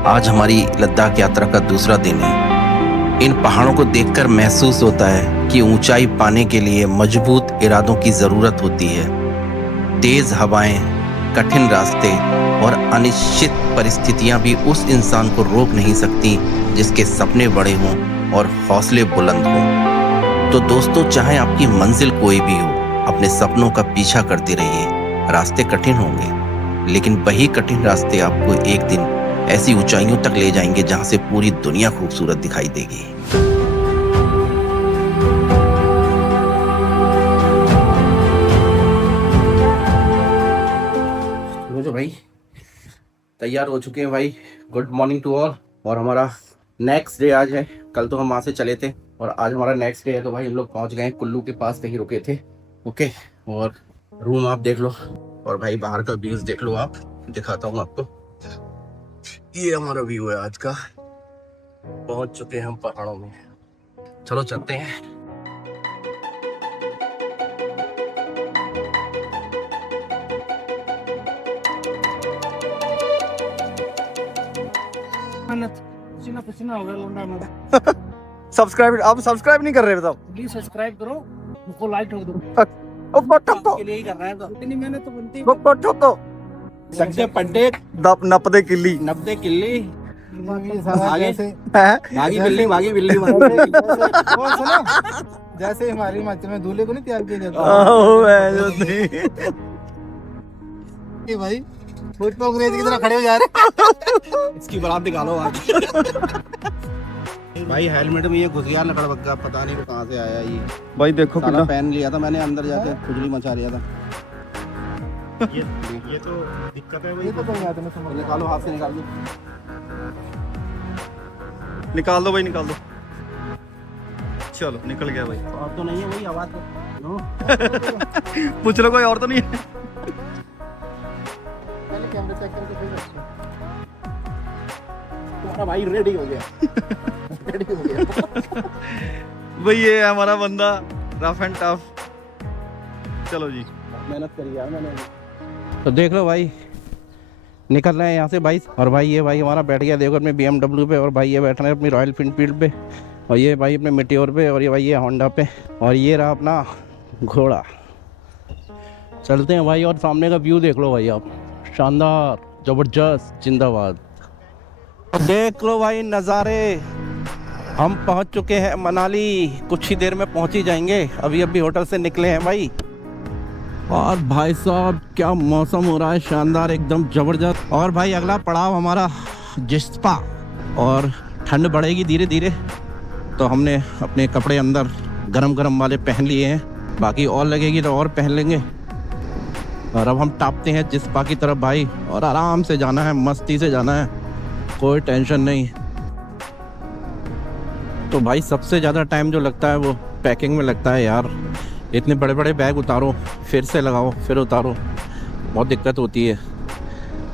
आज हमारी लद्दाख यात्रा का दूसरा दिन है। इन पहाड़ों को देखकर महसूस होता है कि ऊंचाई पाने के लिए मजबूत इरादों की जरूरत होती है। तेज हवाएं, कठिन रास्ते और अनिश्चित परिस्थितियां भी उस इंसान को रोक नहीं सकती जिसके सपने बड़े हों और हौसले बुलंद हों। तो दोस्तों, चाहे आपकी मंजिल कोई भी हो, अपने सपनों का पीछा करते रहिए। रास्ते कठिन होंगे, लेकिन वही कठिन रास्ते आपको एक दिन ऐसी ऊंचाइयों तक ले जाएंगे जहां से पूरी दुनिया खूबसूरत दिखाई देगी। जो भाई तैयार हो चुके हैं भाई। Good morning to all. और हमारा नेक्स्ट डे आज है। कल तो हम वहाँ से चले थे और आज हमारा नेक्स्ट डे है। तो भाई हम लोग पहुँच गए हैं कुल्लू के पास, कहीं रुके थे। ओके, और रूम आप देख लो और भाई बाहर का व्यूज देख लो। आप दिखाता हूँ आपको। ये हमारा व्यू है आज का। पहुँच चुके हैं हम पहाड़ों में। चलो चलते हैं। पसीना पसीना हो गया लौंडा मेरा। सब्सक्राइब, आप सब्सक्राइब नहीं कर रहे बताओ। प्लीज सब्सक्राइब करो, मुझको लाइक ठोक दो। ओ ठोको के लिए ही कर रहा है तो इतनी मेहनत तो बनती है। ठोको ठोको सच्चे पड्डे नपदे किल्ली 90 किल्ली आगे हैं? भागी बिल्ली वो सुनो, जैसे हमारे हिमाचल में दूल्हे को नहीं तैयार किया जाता ओह मैं जो नहीं कि भाई फुट तो अंग्रेज की तरह खड़े हो जा रहे। इसकी बारात निकालो आज। भाई हेलमेट में ये घुस गया लकड़बग्गा, पता नहीं वो कहाँ से आया। ये भाई देखो साला कितना पहन लिया था मैंने, अंदर जाके खुजली मचा लिया था। ये तो दिक्कत है भाई। ये तो कोई बात नहीं, समझ निकालो, हाथ से निकाल दो। निकाल दो भाई, निकाल दो। चलो निकल गया भाई। और तो नहीं है भाई, आवाज तो पूछ लो कोई और तो नहीं है। पहले कैमरे चेक करके फिर रखो। तुम्हारा भाई रेडी हो गया। रेडी हो गया भाई ये है हमारा बंदा, रफ एंड टफ। चलो जी, मेहनत करी यार मैंने। तो देख लो भाई, निकल रहे हैं यहाँ से भाई। और भाई ये भाई हमारा बैठ गया देवघर में BMW पे, और भाई ये बैठ रहे हैं अपनी रॉयल एनफील्ड पे, और ये भाई अपने मेटियोर पे, और ये भाई ये होंडा पे, और ये रहा अपना घोड़ा। चलते हैं भाई। और सामने का व्यू देख लो भाई आप, शानदार, जबरदस्त, जिंदाबाद। देख लो भाई नज़ारे। हम पहुंच चुके हैं मनाली। कुछ ही देर में पहुंच ही जाएंगे। अभी अभी होटल से निकले हैं भाई। और भाई साहब क्या मौसम हो रहा है, शानदार, एकदम ज़बरदस्त। और भाई अगला पड़ाव हमारा जिस्पा। और ठंड बढ़ेगी धीरे धीरे, तो हमने अपने कपड़े अंदर गरम गरम वाले पहन लिए हैं। बाकी और लगेगी तो और पहन लेंगे। और अब हम टापते हैं जिस्पा की तरफ भाई, और आराम से जाना है, मस्ती से जाना है, कोई टेंशन नहीं। तो भाई सबसे ज़्यादा टाइम जो लगता है वो पैकिंग में लगता है यार। इतने बड़े बड़े बैग उतारो, फिर से लगाओ, फिर उतारो, बहुत दिक्कत होती है।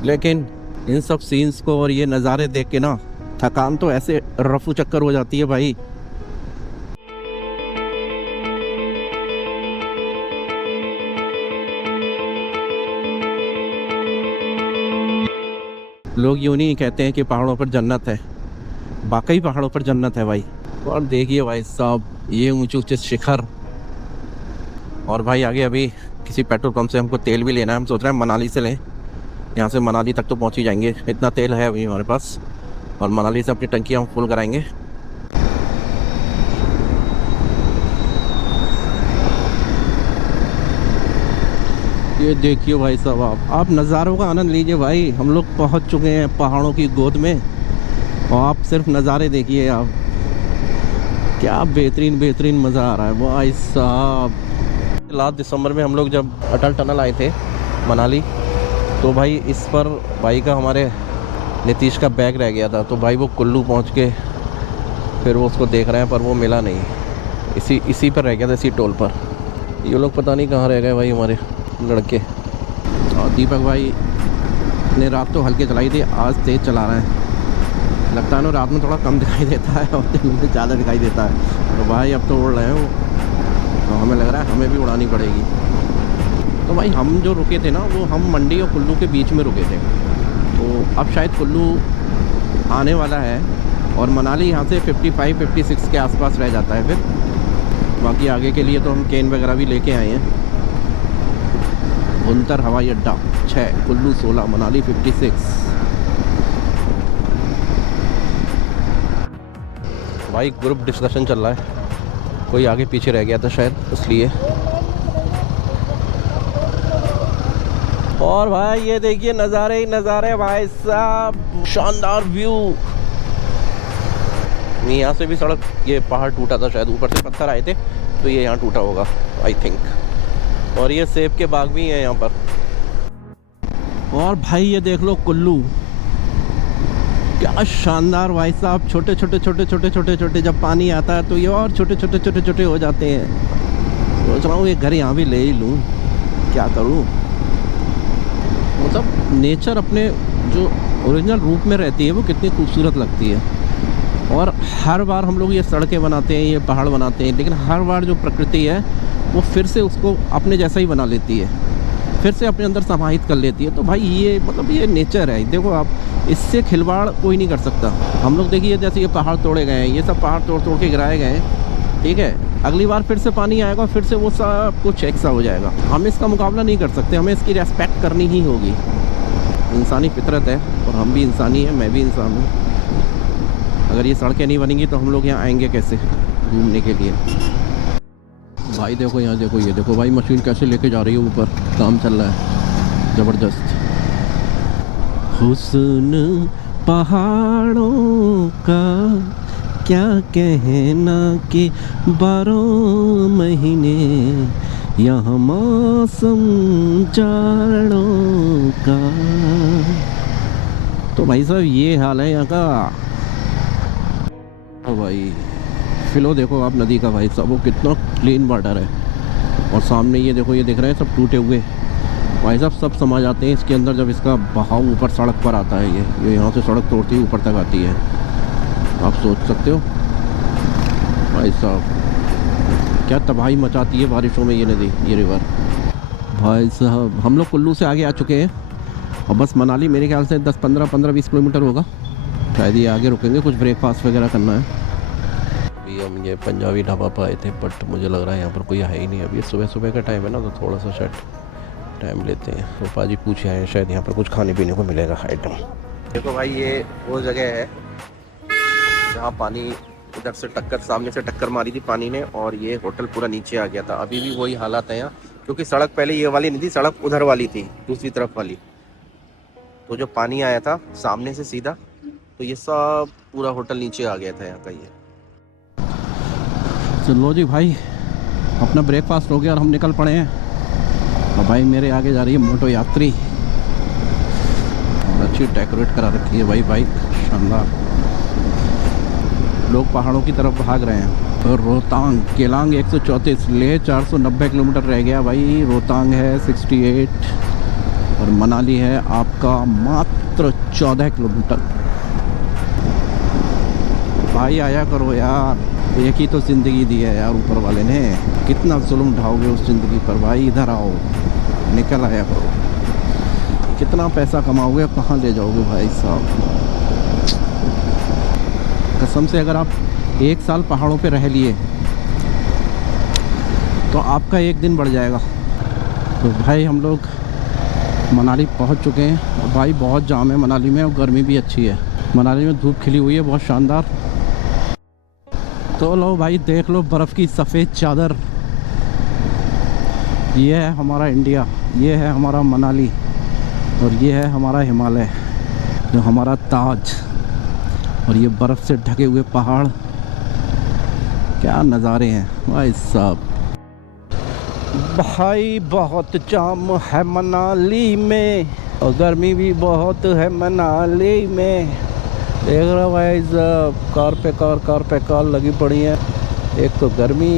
लेकिन इन सब सीन्स को और ये नज़ारे देख के ना थकान तो ऐसे रफू चक्कर हो जाती है भाई। लोग यूँ नहीं कहते हैं कि पहाड़ों पर जन्नत है, वाकई पहाड़ों पर जन्नत है भाई। और देखिए भाई साहब, ये ऊंचे ऊंचे शिखर। और भाई आगे अभी किसी पेट्रोल पंप से हमको तेल भी लेना है। हम सोच रहे हैं मनाली से लें, यहाँ से मनाली तक तो पहुँच ही जाएंगे, इतना तेल है अभी हमारे पास। और मनाली से अपनी टंकी हम फुल कराएंगे। ये देखिए भाई साहब, आप नज़ारों का आनंद लीजिए भाई। हम लोग पहुँच चुके हैं पहाड़ों की गोद में, और आप सिर्फ नज़ारे देखिए। आप क्या बेहतरीन बेहतरीन मज़ा आ रहा है भाई साहब। लास्ट दिसंबर में हम लोग जब अटल टनल आए थे मनाली, तो भाई इस पर भाई का, हमारे नीतीश का बैग रह गया था। तो भाई वो कुल्लू पहुंच के फिर वो उसको देख रहे हैं, पर वो मिला नहीं। इसी पर रह गया था, इसी टोल पर। ये लोग पता नहीं कहाँ रह गए भाई हमारे लड़के। और दीपक भाई ने रात तो हल्के चलाई थी, आज तेज़ चला रहे हैं। लगता है ना रात में थोड़ा कम दिखाई देता है और दिन में ज़्यादा दिखाई देता है। तो भाई अब तो उड़ रहे हैं वो, तो हमें लग रहा है हमें भी उड़ानी पड़ेगी। तो भाई हम जो रुके थे ना, वो हम मंडी और कुल्लू के बीच में रुके थे। तो अब शायद कुल्लू आने वाला है और मनाली यहाँ से 55-56 के आसपास रह जाता है। फिर बाकी आगे के लिए तो हम केन वगैरह भी लेके आए हैं। भुंतर हवाई अड्डा 6, कुल्लू 16, मनाली 56। भाई ग्रुप डिस्कशन चल रहा है, कोई आगे पीछे रह गया था शायद इसलिए। और भाई ये देखिए नज़ारे ही नज़ारे भाई साहब, शानदार व्यू। यहाँ से भी सड़क, ये पहाड़ टूटा था शायद, ऊपर से पत्थर आए थे तो ये यहाँ टूटा होगा आई थिंक। और ये सेब के बाग भी हैं यहाँ पर। और भाई ये देख लो कुल्लू, क्या शानदार भाई साहब। छोटे छोटे छोटे छोटे छोटे छोटे जब पानी आता है तो ये और छोटे छोटे छोटे छोटे हो जाते हैं। सोच रहा हूँ ये घर यहाँ भी ले ही लूँ, क्या करूँ। मतलब नेचर अपने जो ओरिजिनल रूप में रहती है वो कितनी खूबसूरत लगती है। और हर बार हम लोग ये सड़कें बनाते हैं, ये पहाड़ बनाते हैं, लेकिन हर बार जो प्रकृति है वो फिर से उसको अपने जैसा ही बना लेती है, फिर से अपने अंदर समाहित कर लेती है। तो भाई ये मतलब ये नेचर है, देखो आप, इससे खिलवाड़ कोई नहीं कर सकता। हम लोग देखिए जैसे ये पहाड़ तोड़े गए हैं, ये सब पहाड़ तोड़ तोड़ के गिराए गए हैं, ठीक है। अगली बार फिर से पानी आएगा, फिर से वो सब कुछ एक सा हो जाएगा। हम इसका मुकाबला नहीं कर सकते, हमें इसकी रेस्पेक्ट करनी ही होगी। इंसानी फितरत है और हम भी इंसानी हैं, मैं भी इंसान हूँ। अगर ये सड़कें नहीं बनेंगी तो हम लोग यहाँ आएंगे कैसे घूमने के लिए। भाई देखो यहाँ देखो, ये देखो भाई मशीन कैसे लेके जा रही है ऊपर, काम चल रहा है ज़बरदस्त। हुस्न पहाड़ों का क्या कहना कि 12 महीने यहाँ मौसम जाड़ों का। तो भाई साहब ये हाल है यहाँ का। ओ भाई फिलो देखो आप नदी का भाई साहब, वो कितना क्लीन वाटर है। और सामने ये देखो, ये दिख रहे हैं सब टूटे हुए भाई साहब, सब समा जाते हैं इसके अंदर जब इसका बहाव ऊपर सड़क पर आता है। ये यहाँ से सड़क तोड़ती है ऊपर तक आती है, आप सोच सकते हो भाई साहब क्या तबाही मचाती है बारिशों में ये नदी, ये रिवर। भाई साहब हम लोग कुल्लू से आगे आ चुके हैं और बस मनाली मेरे ख्याल से 10-15-20 किलोमीटर होगा शायद। ये आगे रुकेंगे, कुछ ब्रेकफास्ट वगैरह करना है। अभी हम ये पंजाबी ढाबा पर आए थे बट मुझे लग रहा है यहाँ पर कोई है ही नहीं। अभी सुबह सुबह का टाइम है ना, तो थोड़ा सा शायद टाइम लेते हैं। तो पाजी पूछे आए शायद यहाँ पर कुछ खाने पीने को मिलेगा आइटम। देखो भाई ये वो जगह है जहाँ पानी इधर से टक्कर, सामने से टक्कर मारी थी पानी ने और ये होटल पूरा नीचे आ गया था। अभी भी वही हालात है यहाँ, क्योंकि सड़क पहले ये वाली नहीं थी, सड़क उधर वाली थी, दूसरी तरफ वाली। तो जो पानी आया था सामने से सीधा, तो ये सब पूरा होटल नीचे आ गया था यहाँ का। ये चलो जी भाई, अपना ब्रेकफास्ट हो गया और हम निकल पड़े हैं। और भाई मेरे आगे जा रही है मोटो यात्री, और अच्छी डेकोरेट करा रखी है भाई बाइक, शानदार। लोग पहाड़ों की तरफ भाग रहे हैं। और रोहतांग केलांग 134, ले 490 किलोमीटर रह गया भाई। रोहतांग है 68 और मनाली है आपका मात्र 14 किलोमीटर। भाई आया करो यार, एक ही तो ज़िंदगी दी है यार ऊपर वाले ने, कितना जुल्म ढाओगे उस ज़िंदगी पर। भाई इधर आओ, निकल आया करो। कितना पैसा कमाओगे, कहाँ ले जाओगे भाई साहब। कसम से अगर आप 1 साल पहाड़ों पे रह लिए तो आपका एक दिन बढ़ जाएगा। तो भाई हम लोग मनाली पहुंच चुके हैं और भाई बहुत जाम है मनाली में और गर्मी भी अच्छी है। मनाली में धूप खिली हुई है बहुत शानदार। तो लो भाई देख लो बर्फ़ की सफ़ेद चादर। ये है हमारा इंडिया, ये है हमारा मनाली और ये है हमारा हिमालय, जो हमारा ताज। और ये बर्फ़ से ढके हुए पहाड़, क्या नज़ारे हैं भाई साहब। भाई बहुत जाम है मनाली में और गर्मी भी बहुत है मनाली में। देख रहे हो भाई साहब, कार पे कार लगी पड़ी है। एक तो गर्मी,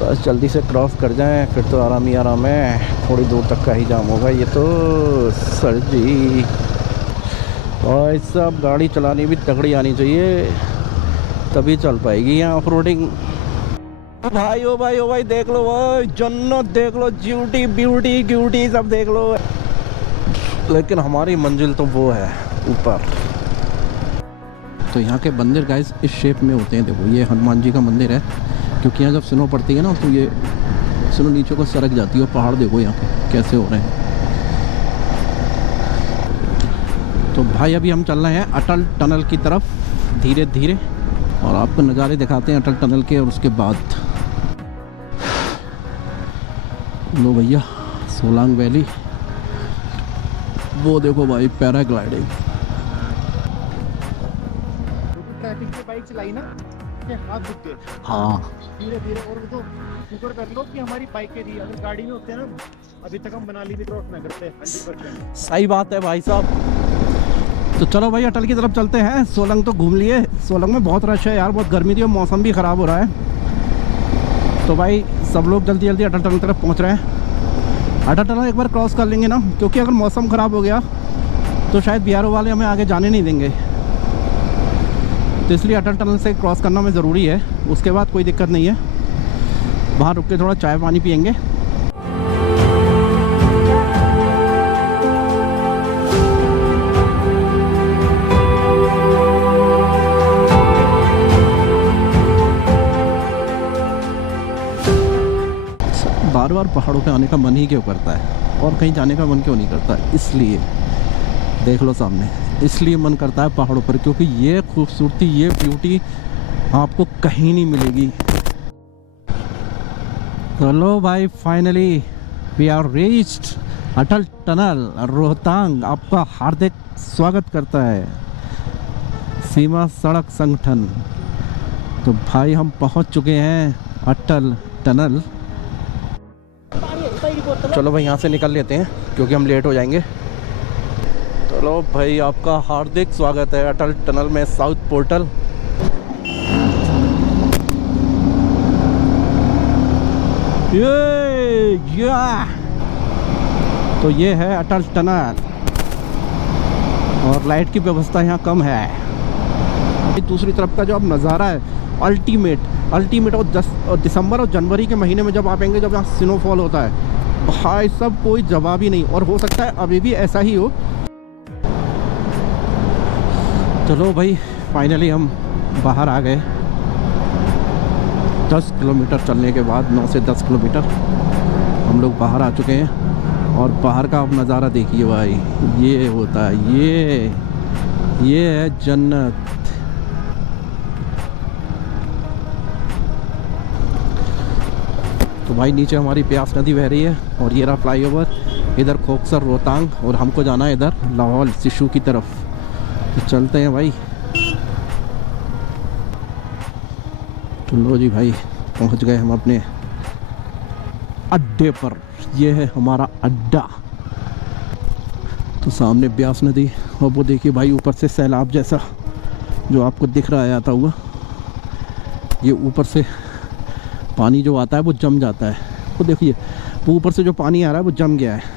बस जल्दी से क्रॉस कर जाएं फिर तो आराम ही आराम है। थोड़ी दूर तक का ही जाम होगा ये तो सर जी। भाई साहब गाड़ी चलानी भी तगड़ी आनी चाहिए, तभी चल पाएगी यहाँ ऑफ रोडिंग। भाई ओ भाई देख लो भाई, जन्नत देख लो, ब्यूटी ब्यूटी ब्यूटी सब देख लो। लेकिन हमारी मंजिल तो वो है ऊपर, तो यहाँ के मंदिर गाइस इस शेप में होते हैं। देखो ये हनुमान जी का मंदिर है, क्योंकि यहाँ जब स्नो पड़ती है ना तो ये स्नो नीचे को सरक जाती है। और पहाड़ देखो यहाँ पे कैसे हो रहे हैं। तो भाई अभी हम चल रहे हैं अटल टनल की तरफ धीरे धीरे, और आपको नज़ारे दिखाते हैं अटल टनल के। और उसके बाद लो भैया सोलांग वैली, वो देखो भाई पैराग्लाइडिंग। ट्रैफिक की बाइक चलाई ना कि हाथ दुख गए हाँ धीरे धीरे। और तो शुक्र कर लो कि हमारी बाइकें थी, अगर गाड़ी में होते हैं ना अभी तक हम मनाली भी क्रॉस ना करते 100%। सही बात है भाई साहब। तो चलो भाई अटल की तरफ चलते हैं। सोलंग तो घूम लिए, सोलंग में बहुत रश है यार, बहुत गर्मी थी और मौसम भी ख़राब हो रहा है। तो भाई सब लोग जल्दी जल्दी अटल टनल की तरफ पहुंच रहे हैं। अटल टनल एक बार क्रॉस कर लेंगे ना, क्योंकि अगर मौसम ख़राब हो गया तो शायद BRO वाले हमें आगे जाने नहीं देंगे। तो इसलिए अटल टनल से क्रॉस करना हमें ज़रूरी है। उसके बाद कोई दिक्कत नहीं है, वहाँ रुक के थोड़ा चाय पानी पियेंगे। बार बार पहाड़ों पे आने का मन ही क्यों करता है, और कहीं जाने का मन क्यों नहीं करता। इसलिए देख लो सामने, इसलिए मन करता है पहाड़ों पर, क्योंकि ये खूबसूरती, ये ब्यूटी आपको कहीं नहीं मिलेगी। चलो भाई finally we are reached Atal Tunnel. Rohtang आपका हार्दिक स्वागत करता है, सीमा सड़क संगठन। तो भाई हम पहुंच चुके हैं अटल टनल। चलो भाई यहाँ से निकल लेते हैं, क्योंकि हम लेट हो जाएंगे। चलो भाई आपका हार्दिक स्वागत है अटल टनल में, साउथ पोर्टल। तो ये है अटल टनल, और लाइट की व्यवस्था यहाँ कम है। दूसरी तरफ का जो अब नज़ारा है अल्टीमेट। और दिसंबर और जनवरी के महीने में जब आप आएंगे, जब यहाँ स्नोफॉल होता है, भाई सब कोई जवाब ही नहीं। और हो सकता है अभी भी ऐसा ही हो। चलो भाई फाइनली हम बाहर आ गए। 10 किलोमीटर चलने के बाद, 9 से 10 किलोमीटर हम लोग बाहर आ चुके हैं। और बाहर का आप नज़ारा देखिए भाई, ये होता है, ये है जन्नत। तो भाई नीचे हमारी प्यास नदी बह रही है, और ये रहा फ्लाईओवर। इधर खोखसर रोहतांग, और हमको जाना है इधर लाहौल सिशु की तरफ। तो चलते हैं भाई। तो लो जी भाई पहुंच गए हम अपने अड्डे पर। ये है हमारा अड्डा। तो सामने ब्यास नदी, और वो देखिए भाई ऊपर से सैलाब जैसा जो आपको दिख रहा है आता हुआ, ये ऊपर से पानी जो आता है वो जम जाता है। वो देखिए वो ऊपर से जो पानी आ रहा है वो जम गया है।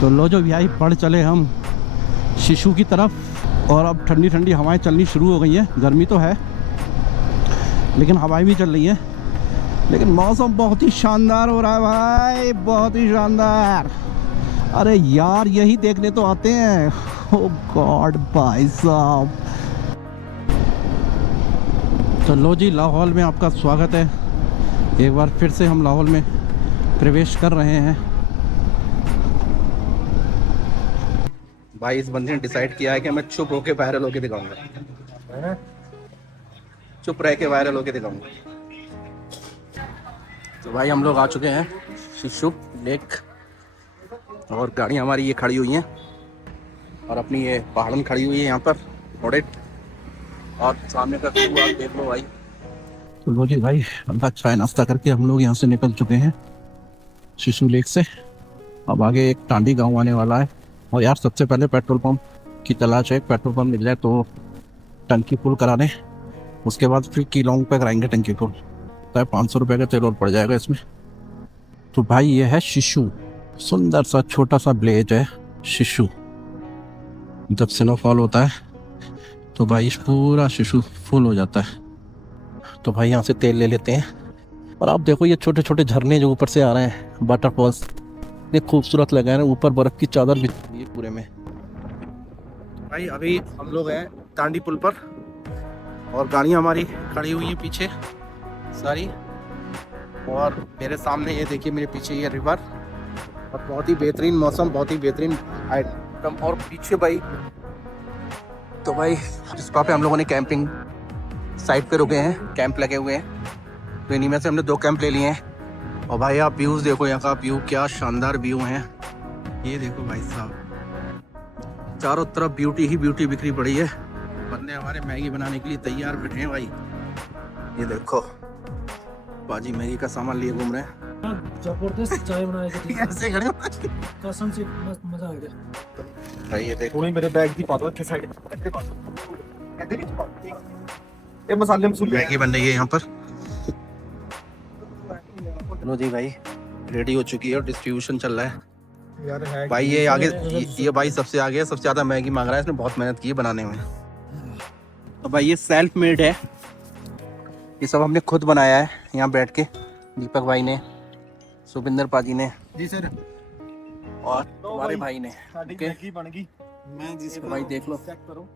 तो लो जो भाई बढ़ चले हम शिशु की तरफ। और अब ठंडी ठंडी हवाएं चलनी शुरू हो गई हैं। गर्मी तो है लेकिन हवाएं भी चल रही हैं। लेकिन मौसम बहुत ही शानदार हो रहा है भाई, बहुत ही शानदार। अरे यार यही देखने तो आते हैं। ओ गॉड भाई साहब। तो लो जी लाहौल में आपका स्वागत है। एक बार फिर से हम लाहौल में प्रवेश कर रहे हैं। भाई इस बंदे ने डिसाइड किया है कि मैं चुप होके वायरल होके दिखाऊंगा, चुप रह के वायरल होके दिखाऊंगा। तो भाई हम लोग आ चुके हैं शिशु लेक, और गाड़ी हमारी ये खड़ी हुई हैं, और अपनी ये पहाड़न खड़ी हुई है यहाँ पर ऑडिट, और सामने का व्यू आप देख लो भाई। तो लो जी भाई अपना चाय नाश्ता करके हम लोग यहाँ से निकल चुके हैं शिशु लेक से। अब आगे एक टांडी गांव आने वाला है, और यार सबसे पहले पेट्रोल पंप की तलाश है। एक पेट्रोल पंप मिल जाए तो टंकी फुल करा दें, उसके बाद फिर कीलोंग पे कराएंगे टंकी फुल। तो 500 रुपये का तेल और पड़ जाएगा इसमें। तो भाई ये है शिशु, सुंदर सा छोटा सा विलेज है शिशु। जब स्नोफॉल होता है तो भाई पूरा शिशु फुल हो जाता है। तो भाई यहाँ से तेल ले लेते हैं। और आप देखो ये छोटे छोटे झरने जो ऊपर से आ रहे हैं, वाटरफॉल्स, इतने खूबसूरत लगे हैं। ऊपर बर्फ की चादर बिछी हुई है पूरे में। भाई अभी हम लोग हैं टांडी पुल पर और गाड़ियाँ हमारी खड़ी हुई हैं पीछे सारी। और मेरे सामने ये देखिए, मेरे पीछे ये रिवर और बहुत ही बेहतरीन मौसम, बहुत ही बेहतरीन आइटम। और पीछे भाई तो भाई इस पे हम लोगों ने कैंपिंग साइट पे रुके हैं, कैंप लगे हुए हैं। तो इन्हीं में से हमने 2 कैंप ले लिए हैं। और भाई आप व्यूज़ देखो, यहाँ का व्यू क्या शानदार व्यू है। ये देखो भाई साहब, चारों तरफ ब्यूटी ही ब्यूटी बिखरी पड़ी है। बंदे हमारे मैगी बनाने के लिए तैयार बैठे हैं भाई। ये देखो बाजी मैगी का सामान लिए घूम रहे हैं। जबरदस्त चाय बनाई थी ऐसे खड़े हो। कसम से मस्त मजा आ गया भाई ये देखो, थोड़ी मेरे बैग की पा दो, अच्छे साइड ये मसाले मसूले मैगी बन रही है यहाँ पर। लो जी भाई, रेडी हो चुकी है और डिस्ट्रीब्यूशन चल रहा है। यार है भाई ये आगे, ये भाई सबसे आगे है, सबसे ज़्यादा मैगी मांग रहा है। इसने बहुत मेहनत की है बनाने में। तो भाई ये सेल्फ मेड है, ये सब हमने खुद बनाया है यहाँ बैठ के। दीपक भाई ने, सुपिंदर पाजी ने जी सर, और हमारे भाई ने। साड़ी ओके मैगी बन गई। मैं जिसको भाई देख लो, चेक करो।